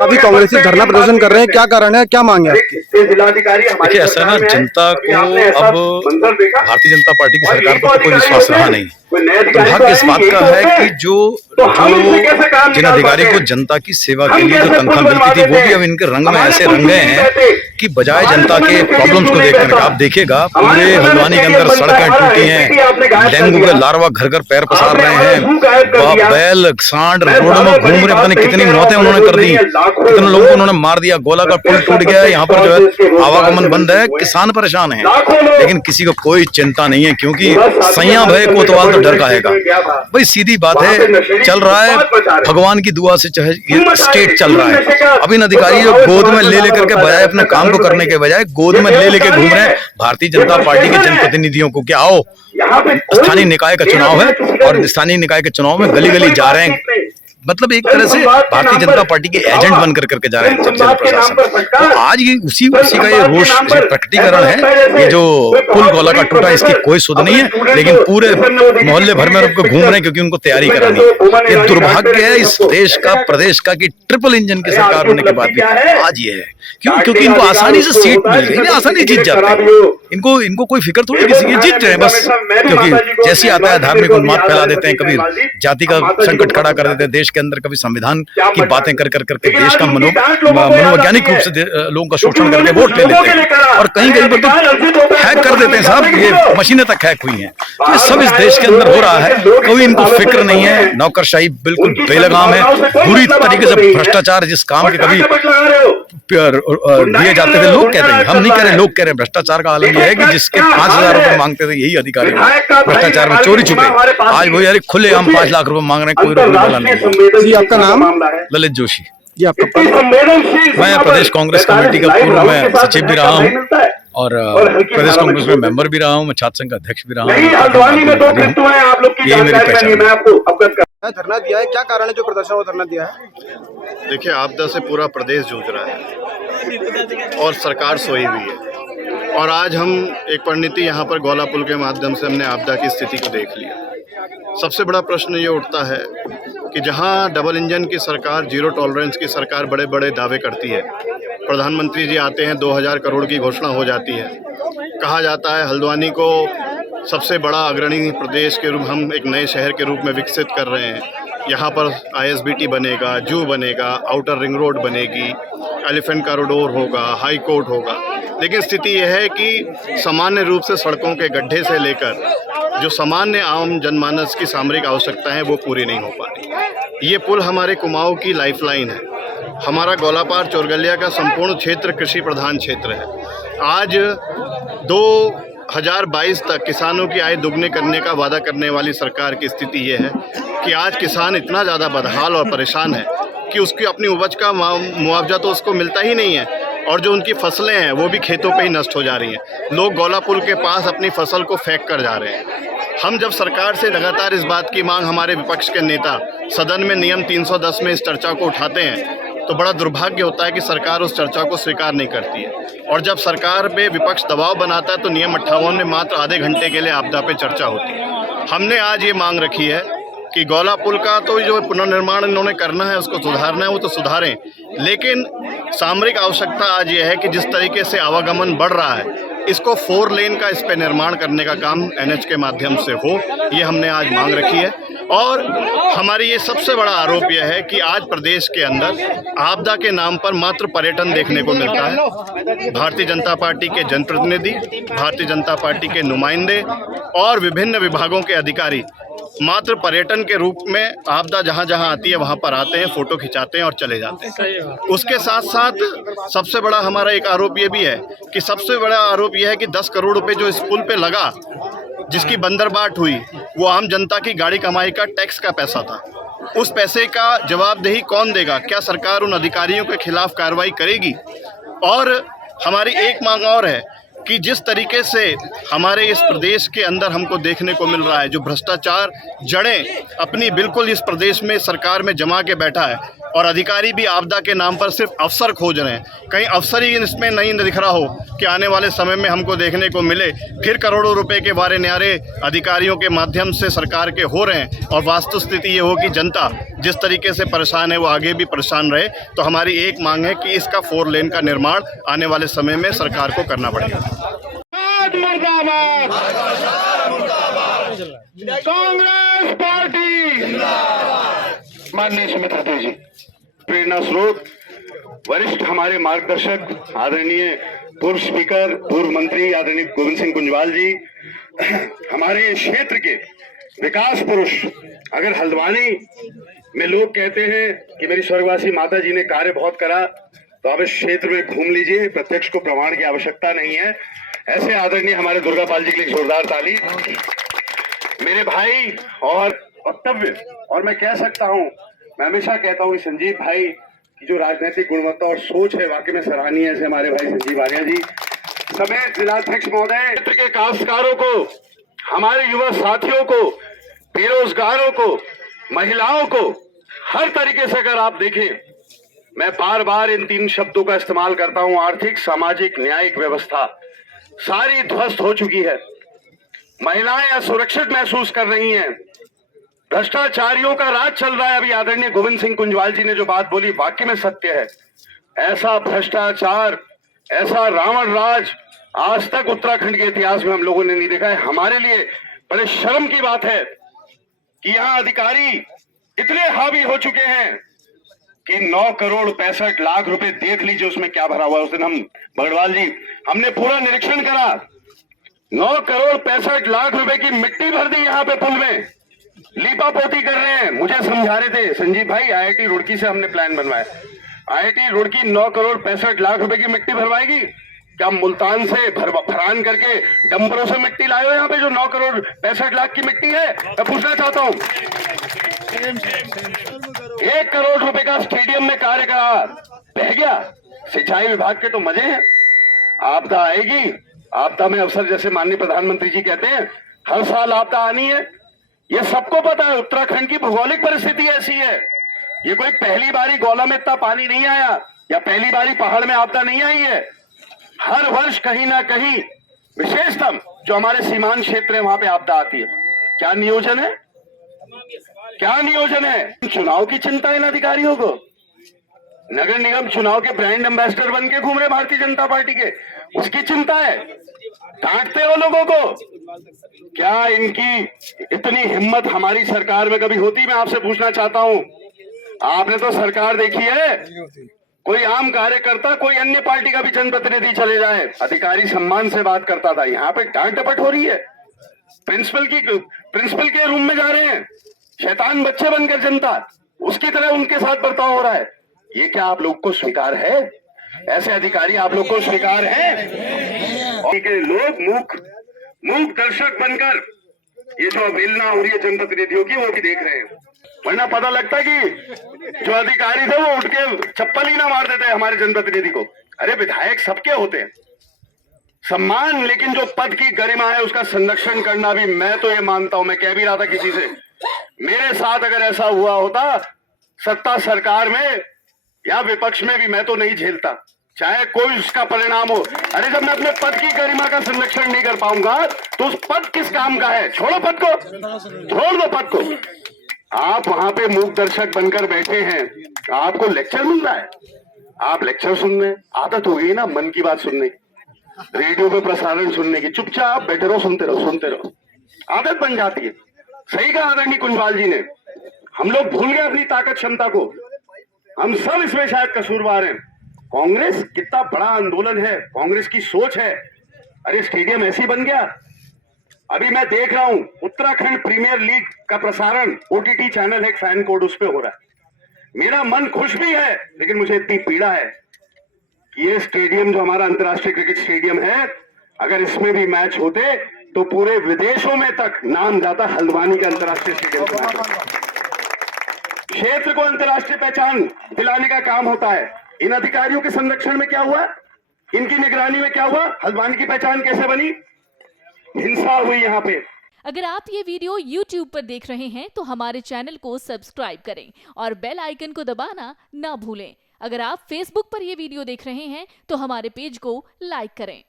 अभी कांग्रेसी धरना प्रदर्शन कर रहे हैं, क्या कारण है, क्या मांग है आपकी? देखिए, ऐसा ना, जनता को अब भारतीय जनता पार्टी की सरकार पर तो कोई विश्वास रहा नहीं। दुर्भाग्य इस बात का है कि जो जिन अधिकारी को जनता की सेवा के लिए जो तनख्वाह मिलती थी, वो भी अब इनके रंग में ऐसे रंग गए हैं कि बजाय जनता के प्रॉब्लम्स को देखकर, आप देखिएगा पूरे हल्द्वानी के अंदर सड़कें टूटी हैं, डेंगू के लार्वा घर घर पैर पसार रहे हैं, बैल सांड रोडों में घूम रहे, पता नहीं कितनी मौतें उन्होंने कर दी, कितने लोगों को उन्होंने मार दिया, गोला का पुल टूट गया, यहाँ पर जो है आवागमन बंद है, किसान परेशान है, लेकिन किसी को कोई चिंता नहीं है, क्योंकि सैया भय कोतवाल तो डर काहेगा। भाई सीधी बात है, चल रहा है भगवान की दुआ से, चाहे ये स्टेट चल रहा है। अब इन अधिकारी जो गोद में ले लेकर के बजाय अपने काम को करने के बजाय गोद में ले लेके घूम रहे हैं भारतीय जनता पार्टी के जनप्रतिनिधियों को, क्या आओ स्थानीय निकाय का चुनाव है और स्थानीय निकाय के चुनाव में गली गली जा रहे हैं, मतलब एक तरह से भारतीय जनता पार्टी के एजेंट बनकर करके जा रहे हैं जन प्रशासन। तो आज ये उसी का ये रोष प्रकटीकरण है। ये जो पुल गोला का टूटा, इसकी कोई सुध नहीं है, लेकिन पूरे मोहल्ले भर में रुक घूम रहे हैं क्योंकि उनको तैयारी करानी है। ये दुर्भाग्य है इस देश का, प्रदेश का, कि ट्रिपल इंजन की सरकार होने के बाद भी आज ये है। क्यों? क्योंकि इनको आसानी से सीट मिल गई, आसानी जीत जाते हैं, इनको कोई फिक्र थोड़ी किसी की, जीत रहे बस, क्योंकि जैसे आता है धार्मिक उन्माद फैला देते हैं, कभी जाति का संकट खड़ा कर देते हैं देश के अंदर, कभी संविधान की बातें कर करके देश का मनोवैज्ञानिक रूप से लोगों का शोषण करके वोट ले लेते हैं, और कहीं कहीं पर तो हैक कर देते हैं साहब, ये मशीनें तक हैक हुई हैं। तो ये सब इस देश के अंदर हो रहा है, कोई इनको फिक्र नहीं है। नौकरशाही बिल्कुल बेलगाम है, बुरी तरीके से भ्रष्टाचार, जिस काम के कभी दिए जाते थे, लोग कहते हैं, हम नहीं कह रहे, लोग कह रहे हैं, भ्रष्टाचार का आलम यह है कि जिसके 5,000 रुपए मांगते थे यही अधिकारी भ्रष्टाचार में चोरी छुपे, आज वो यार खुले हम 5 लाख रुपए मांग रहे हैं, कोई रोकने वाला नहीं। जी आपका नाम? ललित जोशी। जी आपका पद? मैं प्रदेश कांग्रेस कमेटी का पूर्व में सचिव भी रहा हूँ और प्रदेश कांग्रेस में मेंबर भी रहा हूँ, मैं छात्र संघ का अध्यक्ष भी रहा हूँ। यही मेरी पहचान है। धरना दिया है, क्या कारण है जो प्रदर्शन और धरना दिया है? देखिए, आपदा से पूरा प्रदेश जूझ रहा है और सरकार सोई हुई है, और आज हम एक परिणति यहाँ पर गोला पुल के माध्यम से हमने आपदा की स्थिति को देख लिया। सबसे बड़ा प्रश्न ये उठता है कि जहाँ डबल इंजन की सरकार, जीरो टॉलरेंस की सरकार बड़े बड़े दावे करती है, प्रधानमंत्री जी आते हैं, 2000 करोड़ की घोषणा हो जाती है, कहा जाता है हल्द्वानी को सबसे बड़ा अग्रणी प्रदेश के रूप, हम एक नए शहर के रूप में विकसित कर रहे हैं, यहाँ पर ISBT बनेगा, जू बनेगा, आउटर रिंग रोड बनेगी, एलिफेंट कॉरिडोर होगा, हाई कोर्ट होगा, लेकिन स्थिति यह है कि सामान्य रूप से सड़कों के गड्ढे से लेकर जो सामान्य आम जनमानस की सामरिक आवश्यकता है वो पूरी नहीं हो पा रही। ये पुल हमारे कुमाऊं की लाइफलाइन है। हमारा गोलापार चोरगलिया का संपूर्ण क्षेत्र कृषि प्रधान क्षेत्र है। आज 2022 तक किसानों की आय दुगने करने का वादा करने वाली सरकार की स्थिति ये है कि आज किसान इतना ज़्यादा बदहाल और परेशान है कि उसकी अपनी उपज का मुआवजा तो उसको मिलता ही नहीं है, और जो उनकी फसलें हैं वो भी खेतों पे ही नष्ट हो जा रही हैं। लोग गोला पुल के पास अपनी फसल को फेंक कर जा रहे हैं। हम जब सरकार से लगातार इस बात की मांग, हमारे विपक्ष के नेता सदन में नियम 310 में इस चर्चा को उठाते हैं, तो बड़ा दुर्भाग्य होता है कि सरकार उस चर्चा को स्वीकार नहीं करती है, और जब सरकार पे विपक्ष दबाव बनाता है तो नियम 58 में मात्र आधे घंटे के लिए आपदा पे चर्चा होती है। हमने आज ये मांग रखी है कि गोला पुल का तो जो पुनर्निर्माण इन्होंने करना है, उसको सुधारना है, वो तो सुधारें, लेकिन सामरिक आवश्यकता आज ये है कि जिस तरीके से आवागमन बढ़ रहा है, इसको 4 लेन का इस पे निर्माण करने का काम NH के माध्यम से हो, ये हमने आज मांग रखी है। और हमारी ये सबसे बड़ा आरोप यह है कि आज प्रदेश के अंदर आपदा के नाम पर मात्र पर्यटन देखने को मिलता है। भारतीय जनता पार्टी के जनप्रतिनिधि, भारतीय जनता पार्टी के नुमाइंदे और विभिन्न विभागों के अधिकारी मात्र पर्यटन के रूप में आपदा जहाँ जहाँ आती है वहाँ पर आते हैं, फोटो खिंचाते हैं और चले जाते हैं। उसके साथ साथ सबसे बड़ा हमारा एक आरोप ये भी है कि सबसे बड़ा आरोप यह है कि 10 करोड़ रुपए जो इस पुल पे लगा, जिसकी बंदरबाट हुई, वो आम जनता की गाड़ी कमाई का टैक्स का पैसा था। उस पैसे का जवाबदेही कौन देगा? क्या सरकार उन अधिकारियों के खिलाफ कार्रवाई करेगी? और हमारी एक मांग और है कि जिस तरीके से हमारे इस प्रदेश के अंदर हमको देखने को मिल रहा है, जो भ्रष्टाचार जड़ें अपनी बिल्कुल इस प्रदेश में सरकार में जमा के बैठा है, और अधिकारी भी आपदा के नाम पर सिर्फ अफसर खोज रहे हैं। कहीं अफसर ही इसमें नहीं दिख रहा हो कि आने वाले समय में हमको देखने को मिले फिर करोड़ों रुपए के वारे न्यारे अधिकारियों के माध्यम से सरकार के हो रहे हैं, और वास्तव स्थिति ये हो कि जनता जिस तरीके से परेशान है वो आगे भी परेशान रहे। तो हमारी एक मांग है कि इसका 4 लेन का निर्माण आने वाले समय में सरकार को करना पड़ेगा। कांग्रेस पार्टी, माननीय सुमित्रा जी, प्रेरणा स्रोत, वरिष्ठ हमारे मार्गदर्शक आदरणीय पूर्व स्पीकर, पूर्व मंत्री आदरणीय गोविंद सिंह कुंजवाल जी, हमारे क्षेत्र के विकास पुरुष। अगर हल्द्वानी में लोग कहते हैं कि मेरी स्वर्गवासी माता जी ने कार्य बहुत करा, तो आप इस क्षेत्र में घूम लीजिए, प्रत्यक्ष को प्रमाण की आवश्यकता नहीं है। ऐसे आदरणीय हमारे दुर्गापाल जी के लिए जोरदार ताली। मेरे भाई और वक्तव्य, और मैं कह सकता हूं, मैं हमेशा कहता हूं कि संजीव भाई की जो राजनीतिक गुणवत्ता और सोच है वाकई में सराहनीय है। हमारे भाई संजीव आर्या जी समेत जिलाध्यक्ष महोदय, क्षेत्र के काश्तकारों को, हमारे युवा साथियों को, बेरोजगारों को, महिलाओं को, हर तरीके से अगर आप देखें, मैं बार बार इन 3 शब्दों का इस्तेमाल करता हूं, आर्थिक, सामाजिक, न्यायिक व्यवस्था सारी ध्वस्त हो चुकी है। महिलाएं असुरक्षित महसूस कर रही हैं, भ्रष्टाचारियों का राज चल रहा है। अभी आदरणीय गोविंद सिंह कुंजवाल जी ने जो बात बोली वाकई में सत्य है। ऐसा भ्रष्टाचार, ऐसा रावण राज आज तक उत्तराखंड के इतिहास में हम लोगों ने नहीं देखा है। हमारे लिए बड़े शर्म की बात है कि यहाँ अधिकारी इतने हावी हो चुके हैं कि 9 करोड़ 65 लाख रुपए देख लीजिए उसमें क्या भरा हुआ है। उस दिन हम बगड़वाल जी हमने पूरा निरीक्षण करा, 9 करोड़ 65 लाख रुपए की मिट्टी भर दी यहाँ पे पुल में, लीपा पोती कर रहे हैं। मुझे समझा रहे थे संजीव भाई, IIT रुड़की से हमने प्लान बनवाया, IIT रुड़की 9 करोड़ 65 लाख रुपए की मिट्टी भरवाएगी क्या? मुल्तान से भरान करके डंपरों से मिट्टी लाए हो यहाँ पे जो 9 करोड़ 65 लाख की मिट्टी है? मैं पूछना चाहता हूँ, 1 करोड़ रुपए का स्टेडियम में कार्य करा, बह गया। सिंचाई विभाग के तो मजे हैं। आपदा आएगी, आपदा में अवसर, जैसे माननीय प्रधानमंत्री जी कहते हैं हर साल आपदा आनी है, ये सबको पता है। उत्तराखंड की भौगोलिक परिस्थिति ऐसी है, ये कोई पहली बारी गौला में इतना पानी नहीं आया या पहली बारी पहाड़ में आपदा नहीं आई है। हर वर्ष कहीं ना कहीं, विशेषतः जो हमारे सीमांत क्षेत्र है वहां पे आपदा आती है। क्या नियोजन है, क्या नियोजन है? चुनाव की चिंता है इन अधिकारियों को। नगर निगम चुनाव के ब्रांड एम्बेसडर बन के घूम रहे भारतीय जनता पार्टी के, उसकी चिंता है। डांटते हो लोगों को। क्या इनकी इतनी हिम्मत हमारी सरकार में कभी होती? मैं आपसे पूछना चाहता हूं, आपने तो सरकार देखी है, कोई आम कार्यकर्ता, कोई अन्य पार्टी का भी जनप्रतिनिधि चले जाए, अधिकारी सम्मान से बात करता था। यहाँ पे डांट डपट हो रही है। प्रिंसिपल के रूम में जा रहे हैं, शैतान बच्चे बनकर जनता, उसकी तरह उनके साथ बर्ताव हो रहा है। ये क्या आप लोग को स्वीकार है? ऐसे अधिकारी आप लोग को स्वीकार है? लोग मूक दर्शक बनकर ये जो अवहेलना हो रही है जनप्रतिनिधियों की, वो भी देख रहे हैं। वरना पता लगता कि जो अधिकारी थे वो उठ के चप्पल ही ना मार देते हमारे जनप्रतिनिधि को। अरे विधायक सबके होते हैं, सम्मान, लेकिन जो पद की गरिमा है उसका संरक्षण करना भी, मैं तो ये मानता हूं, मैं कह भी रहा था किसी से, मेरे साथ अगर ऐसा हुआ होता सत्ता सरकार में या विपक्ष में भी, मैं तो नहीं झेलता, चाहे कोई उसका परिणाम हो। अरे जब मैं अपने पद की गरिमा का संरक्षण नहीं कर पाऊंगा तो उस पद किस काम का है? छोड़ो पद को, छोड़ दो पद को। आप वहां पे मूक दर्शक बनकर बैठे हैं, आपको लेक्चर मिल रहा है, आप लेक्चर सुन रहे हैं। आदत हो गई ना मन की बात सुनने की, रेडियो पे प्रसारण सुनने की, चुपचाप बैठे रहो, सुनते रहो, सुनते रहो, आदत बन जाती है। सही कहा आदरणीय कुंजवाल जी ने, हम लोग भूल गए अपनी ताकत क्षमता को, हम सब इसमें शायद कसूरवार हैं। कांग्रेस कितना बड़ा आंदोलन है, कांग्रेस की सोच है। अरे स्टेडियम ऐसे ही बन गया। अभी मैं देख रहा हूं उत्तराखंड प्रीमियर लीग का प्रसारण OTT चैनल है, एक फैन कोड उस पे हो रहा है। मेरा मन खुश भी है, लेकिन मुझे इतनी पीड़ा है कि ये स्टेडियम जो हमारा अंतर्राष्ट्रीय क्रिकेट स्टेडियम है, अगर इसमें भी मैच होते तो पूरे विदेशों में तक नाम जाता हल्द्वानी का अंतर्राष्ट्रीय स्टेडियम। क्षेत्र को अंतर्राष्ट्रीय पहचान दिलाने का काम होता है। इन अधिकारियों के संरक्षण में क्या हुआ, इनकी निगरानी में क्या हुआ, हल्द्वानी की पहचान कैसे बनी? हिंसा हुई यहाँ पे। अगर आप ये वीडियो YouTube पर देख रहे हैं तो हमारे चैनल को सब्सक्राइब करें और बेल आइकन को दबाना ना भूलें। अगर आप Facebook पर ये वीडियो देख रहे हैं तो हमारे पेज को लाइक करें।